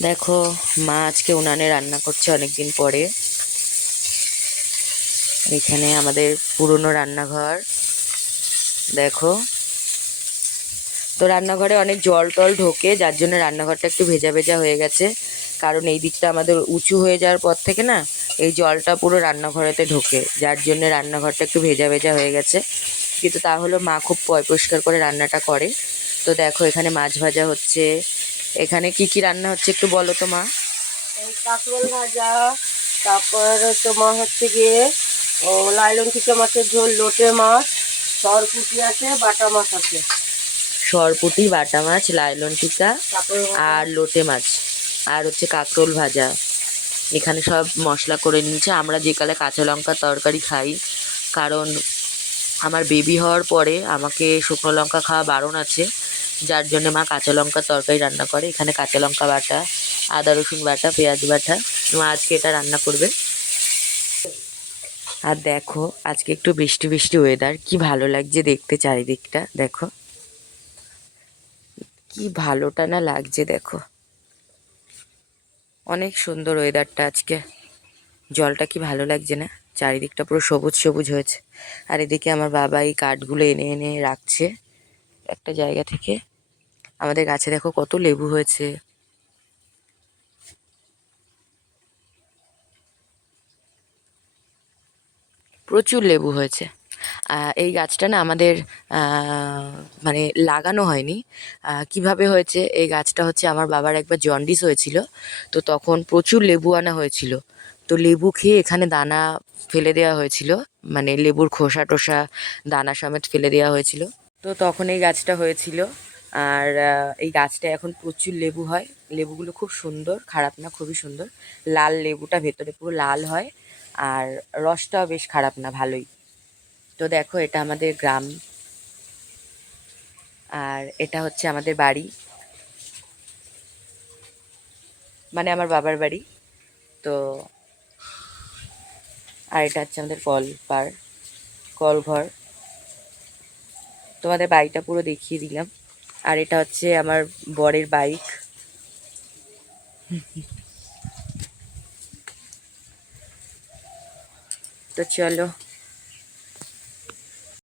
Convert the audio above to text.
দেখো, মা আজকে উনানে রান্না করছে অনেকদিন পরে। এখানে আমাদের পুরনো রান্নাঘর। দেখো। তো রান্নাঘরে অনেক জল টল ঢোকে, যার জন্য রান্নাঘরটা একটু ভেজা ভেজা হয়ে গেছে। কারণ এই দিকটা আমাদের উঁচু হয়ে যাওয়ার পর থেকে না, এই জলটা পুরো রান্নাঘরেতে ঢোকে, যার জন্য রান্নাঘরটা একটু ভেজা ভেজা হয়ে গেছে। কিন্তু তাহলেও মা খুব পরিষ্কার করে রান্নাটা করে। তো দেখো, এখানে মাছ ভাজা হচ্ছে এখানে কি কি রান্না হচ্ছে একটু বলো তো মা। কাঁকরোল ভাজা তারপর তোমার হচ্ছে গিয়ে ও লাইলন থেকে মাছের ঝোল লোটে মাছ সরপুটি আছে বাটা মাছ আছে। সরপুটি বাটা মাছ লাইলন টিকা আর লোটে মাছ আর হচ্ছে কাঁকরোল ভাজা। এখানে সব মশলা করে নিয়েছে। আমরা যেকালে কাঁচা লঙ্কার তরকারি খাই কারণ আমার বেবি হওয়ার পরে আমাকে শুকনো লঙ্কা খাওয়া বারণ আছে। যার জন্য মা কাঁচা লঙ্কার তরকারি রান্না করে। এখানে কাঁচা লঙ্কা বাটা, আদা রসুন বাটা, পেঁয়াজ বাটা। মা আজকে এটা রান্না করবে। আর দেখো, আজকে একটু বৃষ্টি বৃষ্টি ওয়েদার কি ভালো লাগছে দেখতে চারিদিকটা, দেখো। কি ভালোটা না লাগছে, দেখো। অনেক সুন্দর ওয়েদারটা আজকে। জলটা কি ভালো লাগছে না? চারিদিকটা পুরো সবুজ সবুজ হয়েছে। আর এদিকে আমার বাবা এই কাঠগুলো এনে এনে রাখছে একটা জায়গা থেকে। আমাদের গাছে দেখো কত লেবু হয়েছে। প্রচুর লেবু হয়েছে। এই গাছটা না আমাদের মানে লাগানো হয়নি। কীভাবে হয়েছে? এই গাছটা হচ্ছে আমার বাবার একবার জন্ডিস হয়েছিল, তো তখন প্রচুর লেবু আনা হয়েছিল। তো লেবু খেয়ে এখানে দানা ফেলে দেওয়া হয়েছিল মানে লেবুর খোসা টোসা দানা সমেত ফেলে দেওয়া হয়েছিল। তো তখন এই গাছটা হয়েছিল। আর এই গাছটা এখন প্রচুর লেবু হয়। লেবুগুলো খুব সুন্দর, খারাপ না, খুবই সুন্দর। লাল লেবুটা ভেতরে পুরো লাল হয় আর রসটাও বেশ খারাপ না, ভালোই। তো দেখো, এটা আমাদের গ্রাম। আর এটা হচ্ছে আমাদের বাড়ি। মানে আমার বাবার বাড়ি। তো আর এটা হচ্ছে আমাদের কল পার কল ঘর। তোমাদের বাড়িটা পুরো দেখিয়ে দিলাম। আর এটা হচ্ছে আমার বরের বাইক। তো চলো।